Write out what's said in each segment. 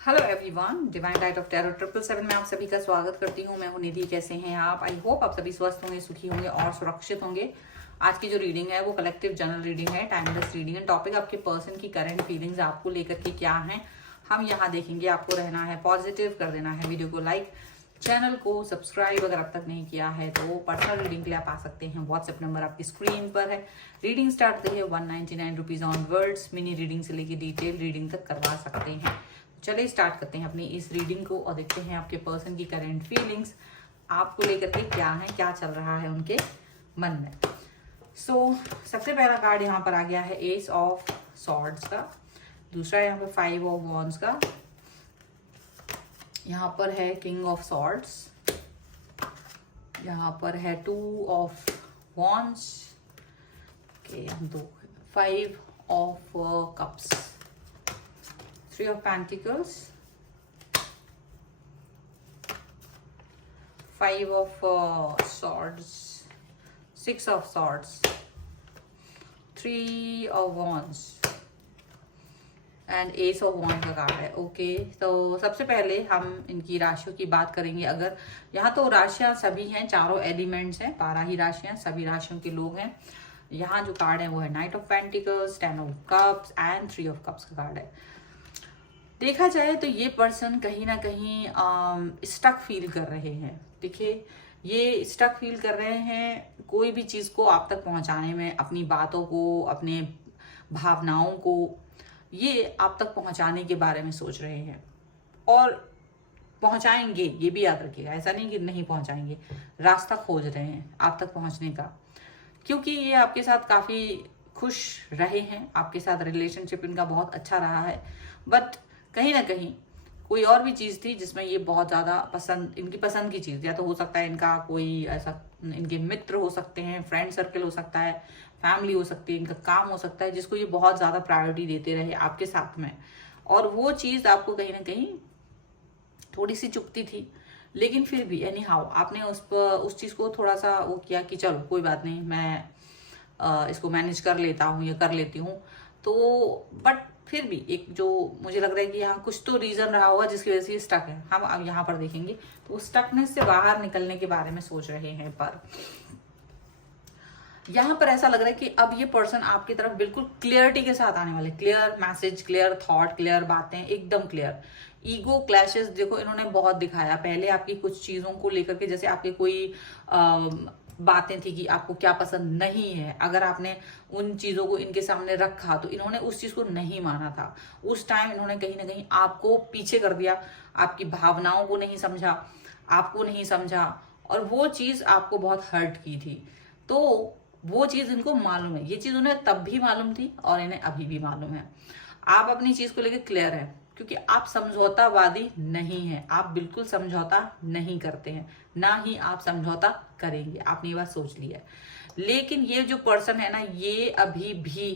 Hello everyone, divine light of tarot 777 में आप सभी का स्वागत करती हूँ। मैं हूँ निधि। कैसे हैं आप? आई होप आप सभी स्वस्थ होंगे, सुखी होंगे और सुरक्षित होंगे। आज की जो रीडिंग है वो कलेक्टिव जनरल रीडिंग है, टाइमलेस रीडिंग है। टॉपिक आपके पर्सन की करंट फीलिंग्स आपको लेकर के क्या है हम यहाँ देखेंगे। आपको रहना है पॉजिटिव, कर देना है वीडियो को लाइक, चैनल को सब्सक्राइब अगर अब तक नहीं किया है तो पर्सनल रीडिंग के लिए आप आ सकते हैं। व्हाट्सएप नंबर आपकी स्क्रीन पर है। रीडिंग स्टार्ट है 199 rupees on words. Mini reading से लेके डिटेल रीडिंग तक करवा सकते हैं। चलिए स्टार्ट करते हैं अपनी इस रीडिंग को और देखते हैं आपके पर्सन की करंट फीलिंग्स आपको लेकर के क्या है, क्या चल रहा है उनके मन में। सबसे पहला कार्ड यहाँ पर आ गया है एस ऑफ सॉर्ड्स का। दूसरा यहाँ पर 5 ऑफ वॉन्ड्स का। यहाँ पर है किंग ऑफ सॉर्ड्स। यहाँ पर है 2 ऑफ वॉन्ड्स के दो 5 of cups, 3 of Pentacles, 5 of Swords, 6 of Swords, 3 of Wands and ace of wand का कार्ड है। ओके, तो सबसे पहले हम इनकी राशियों की बात करेंगे। अगर यहाँ तो राशियां सभी हैं, चारों एलिमेंट्स हैं, 12 ही राशियां, सभी राशियों के लोग हैं। यहाँ जो कार्ड है वो है night of pentacles, 10 of cups and 3 of cups का कार्ड है। देखा जाए तो ये पर्सन कहीं ना कहीं स्टक फील कर रहे हैं। देखिए, ये स्टक फील कर रहे हैं कोई भी चीज को आप तक पहुंचाने में, अपनी बातों को, अपने भावनाओं को ये आप तक पहुंचाने के बारे में सोच रहे हैं और पहुंचाएंगे। ये भी याद रखिएगा, ऐसा नहीं कि नहीं पहुंचाएंगे, रास्ता खोज रहे हैं आप तक पहुंचने का, क्योंकि ये आपके साथ काफी खुश रहे हैं। आपके साथ रिलेशनशिप इनका बहुत अच्छा रहा है, बट कहीं ना कहीं कोई और भी चीज थी जिसमें ये बहुत ज्यादा पसंद, इनकी पसंद की चीज, या तो हो सकता है इनका कोई ऐसा, इनके मित्र हो सकते हैं, फ्रेंड सर्कल हो सकता है, फैमिली हो सकती है, इनका काम हो सकता है जिसको ये बहुत ज्यादा प्रायोरिटी देते रहे आपके साथ में, और वो चीज आपको कहीं ना कहीं थोड़ी सी चुभती थी। लेकिन फिर भी एनी हाउ आपने उस चीज को थोड़ा सा वो किया कि चलो कोई बात नहीं, मैं इसको मैनेज कर लेता हूँ या कर लेती हूँ। तो बट फिर भी एक जो मुझे लग रहा है कि यहाँ कुछ तो रीजन रहा होगा जिसकी वजह से ये स्टक है। हम अब यहाँ पर देखेंगे तो वो स्टकनेस से बाहर निकलने के बारे में सोच रहे हैं। पर यहाँ पर ऐसा लग रहा है कि अब ये पर्सन आपकी तरफ बिल्कुल क्लियरिटी के साथ आने वाले, clear message, clear thought, clear बातें, एकदम क्लियर। ईगो क्लैशेस देखो इन्होंने बहुत दिखाया पहले आपकी कुछ चीजों को लेकर के, जैसे आपके कोई बातें थी कि आपको क्या पसंद नहीं है, अगर आपने उन चीजों को इनके सामने रखा तो इन्होंने उस चीज को नहीं माना था। उस टाइम इन्होंने कहीं ना कहीं आपको पीछे कर दिया, आपकी भावनाओं को नहीं समझा, आपको नहीं समझा, और वो चीज आपको बहुत हर्ट की थी। तो वो चीज इनको मालूम है, ये चीज उन्हें तब भी मालूम थी और इन्हें अभी भी मालूम है। आप अपनी चीज को लेकर क्लियर है क्योंकि आप समझौतावादी नहीं है, आप बिल्कुल समझौता नहीं करते हैं, ना ही आप समझौता करेंगे, आपने ये बात सोच ली है। लेकिन ये जो पर्सन है ना, ये अभी भी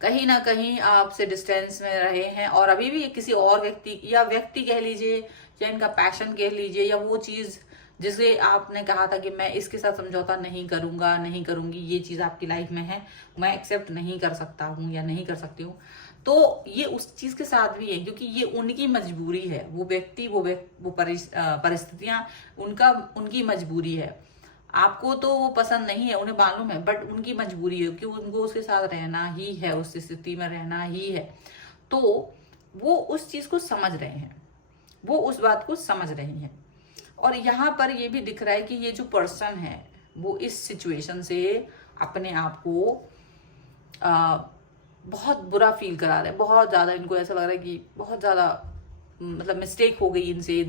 कहीं ना कहीं आपसे डिस्टेंस में रहे हैं और अभी भी किसी और व्यक्ति कह लीजिए, या इनका पैशन कह लीजिए, या वो चीज जिसे आपने कहा था कि मैं इसके साथ समझौता नहीं करूंगा, नहीं करूंगी, ये चीज आपकी लाइफ में है, मैं एक्सेप्ट नहीं कर सकता हूँ या नहीं कर सकती हूँ, तो ये उस चीज के साथ भी है क्योंकि ये उनकी मजबूरी है। वो व्यक्ति, वो परिस्थितियां उनकी मजबूरी है। आपको तो वो पसंद नहीं है, उन्हें मालूम है, बट उनकी मजबूरी है कि उनको उसके साथ रहना ही है, उस स्थिति में रहना ही है। तो वो उस चीज को समझ रहे हैं, वो उस बात को समझ रहे हैं। और यहाँ पर ये भी दिख रहा है कि ये जो पर्सन है वो इस सिचुएशन से अपने आप को बहुत बुरा फील करा रहे हैं। बहुत ज्यादा इनको ऐसा लग रहा है कि बहुत ज्यादा मतलब मिस्टेक हो गई इनसे,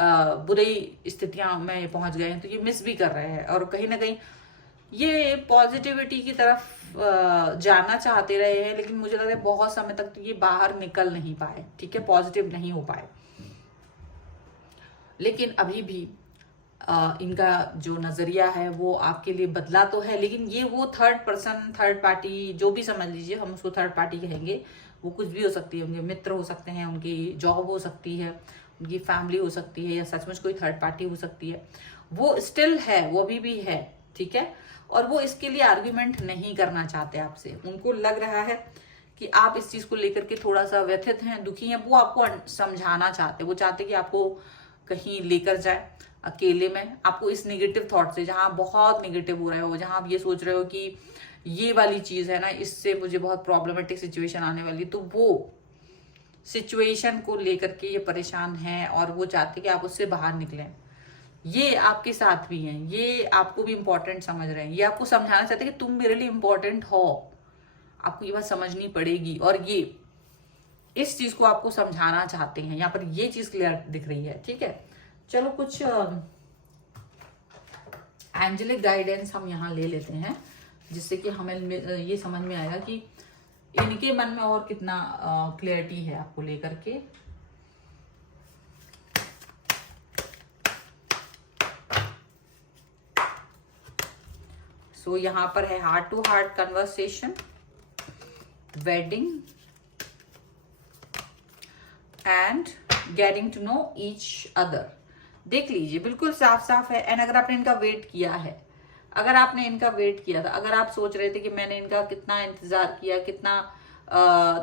बुरी स्थितियां में पहुंच गए हैं, तो ये मिस भी कर रहे हैं। और कहीं ना कहीं ये पॉजिटिविटी की तरफ जाना चाहते रहे हैं, लेकिन मुझे लग रहा है बहुत समय तक तो ये बाहर निकल नहीं पाए, ठीक है, पॉजिटिव नहीं हो पाए। लेकिन अभी भी इनका जो नजरिया है वो आपके लिए बदला तो है, लेकिन ये वो थर्ड पर्सन, थर्ड पार्टी, जो भी समझ लीजिए, हम उसको थर्ड पार्टी कहेंगे, वो कुछ भी हो सकती है, उनके मित्र हो सकते हैं, उनकी जॉब हो सकती है, उनकी फैमिली हो सकती है, या सचमुच कोई थर्ड पार्टी हो सकती है। वो स्टिल है, वो अभी भी है, ठीक है। और वो इसके लिए आर्ग्यूमेंट नहीं करना चाहते आपसे। उनको लग रहा है कि आप इस चीज को लेकर के थोड़ा सा व्यथित हैं, दुखी हैं, वो आपको समझाना चाहते हैं, वो चाहते हैं कि आपको कहीं लेकर जाए अकेले में, आपको इस निगेटिव थॉट से, जहां बहुत निगेटिव हो रहे हो, जहां आप ये सोच रहे हो कि ये वाली चीज है ना, इससे मुझे बहुत प्रॉब्लमेटिक सिचुएशन आने वाली, तो वो सिचुएशन को लेकर के ये परेशान है और वो चाहते कि आप उससे बाहर निकलें। ये आपके साथ भी हैं, ये आपको भी इंपॉर्टेंट समझ रहे हैं, ये आपको समझाना चाहते हैं कि तुम मेरे लिए इंपॉर्टेंट हो, आपको ये बात समझनी पड़ेगी, और ये इस चीज को आपको समझाना चाहते हैं। यहाँ पर ये चीज क्लियर दिख रही है। ठीक है, चलो कुछ एंजेलिक गाइडेंस हम यहाँ ले लेते हैं, जिससे कि हमें ये समझ में आएगा कि इनके मन में और कितना क्लियरिटी है आपको लेकर के। सो यहां पर है heart to heart conversation, wedding and getting to know each other. देख लीजिए, बिल्कुल साफ साफ है। एंड अगर आपने इनका वेट किया है, अगर आपने इनका वेट किया था, अगर आप सोच रहे थे कि मैंने इनका कितना इंतजार किया, कितना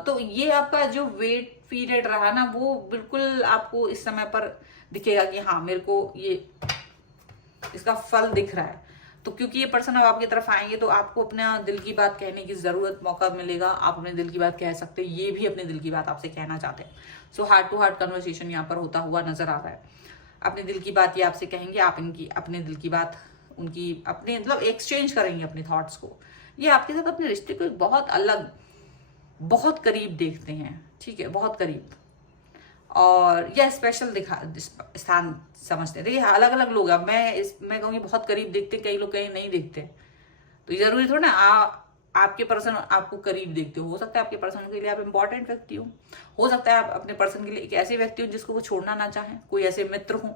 तो ये आपका जो वेट पीरियड रहा ना, वो बिल्कुल आपको इस समय पर दिखेगा कि हाँ, मेरे को ये इसका फल दिख रहा है। तो क्योंकि ये पर्सन अब आपकी तरफ आएंगे, तो आपको अपना दिल की बात कहने की जरूरत, मौका मिलेगा, आप अपने दिल की बात कह सकते हैं, ये भी अपने दिल की बात आपसे कहना चाहते हैं। So heart to heart conversation यहाँ पर होता हुआ नजर आ रहा है। अपने दिल की बात ये आपसे कहेंगे, आप इनकी अपने दिल की बात उनकी अपने मतलब एक्सचेंज करेंगे अपने थॉट्स को। ये आपके साथ अपने रिश्ते को एक बहुत अलग, बहुत करीब देखते हैं। ठीक है, बहुत करीब, और यह स्पेशल स्थान समझते हैं। देखिए, अलग अलग लोग हैं, मैं कहूँगी बहुत करीब देखते हैं, कई लोग कहीं नहीं देखते, तो जरूरी थोड़ा ना आपके पर्सन आपको करीब देखते हो सकता है आपके पर्सन के लिए आप इंपॉर्टेंट व्यक्ति हो सकता है आप अपने पर्सन के लिए एक ऐसे व्यक्ति हो जिसको वो छोड़ना ना चाहें, कोई ऐसे मित्र हो।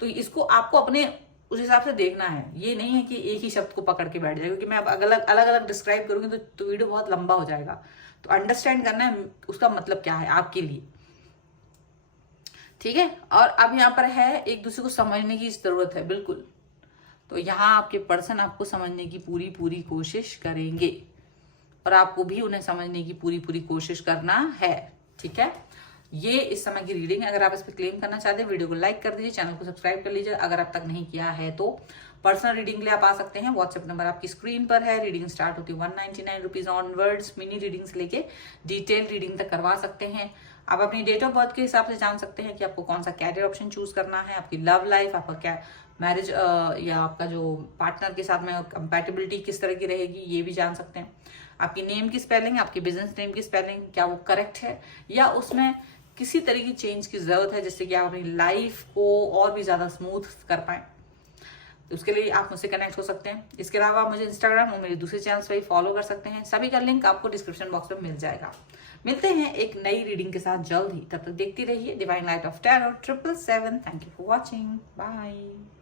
तो इसको आपको अपने उस हिसाब से देखना है। ये नहीं है कि एक ही शब्द को पकड़ के बैठ जाए, क्योंकि मैं अब अलग अलग डिस्क्राइब करूंगी तो वीडियो बहुत लंबा हो जाएगा। तो अंडरस्टैंड करना है उसका मतलब क्या है आपके लिए। ठीक है, और अब यहाँ पर है एक दूसरे को समझने की जरूरत है, बिल्कुल। तो यहाँ आपके पर्सन आपको समझने की पूरी कोशिश करेंगे, और आपको भी उन्हें समझने की पूरी कोशिश करना है। ठीक है, ये इस समय की रीडिंग है। अगर आप इस पर क्लेम करना चाहते हैं, वीडियो को लाइक कर दीजिए, चैनल को सब्सक्राइब कर लीजिए अगर अब तक नहीं किया है तो। पर्सनल रीडिंग के लिए आप आ सकते हैं, व्हाट्सएप नंबर आपकी स्क्रीन पर है। रीडिंग स्टार्ट होती है 199 रुपीज ऑनवर्ड्स। मिनी रीडिंग से लेके डिटेल रीडिंग तक करवा सकते हैं। आप अपनी डेट ऑफ बर्थ के हिसाब से जान सकते हैं कि आपको कौन सा कैरियर ऑप्शन चूज करना है, आपकी लव लाइफ, आपका क्या मैरिज या आपका जो पार्टनर के साथ में कंपैटिबिलिटी किस तरह की रहेगी, ये भी जान सकते हैं। आपकी नेम की स्पेलिंग, आपकी बिजनेस नेम की स्पेलिंग, क्या वो करेक्ट है या उसमें किसी तरह की चेंज की जरूरत है, जिससे कि आप अपनी लाइफ को और भी ज्यादा स्मूथ कर पाए। तो उसके लिए आप मुझसे कनेक्ट हो सकते हैं। इसके अलावा आप मुझे इंस्टाग्राम और मेरे दूसरे चैनल्स पर भी फॉलो कर सकते हैं, सभी का लिंक आपको डिस्क्रिप्शन बॉक्स में मिल जाएगा। मिलते हैं एक नई रीडिंग के साथ जल्द ही, तब तक देखती रहिए divine light of tarot 777। Thank you for watching, bye.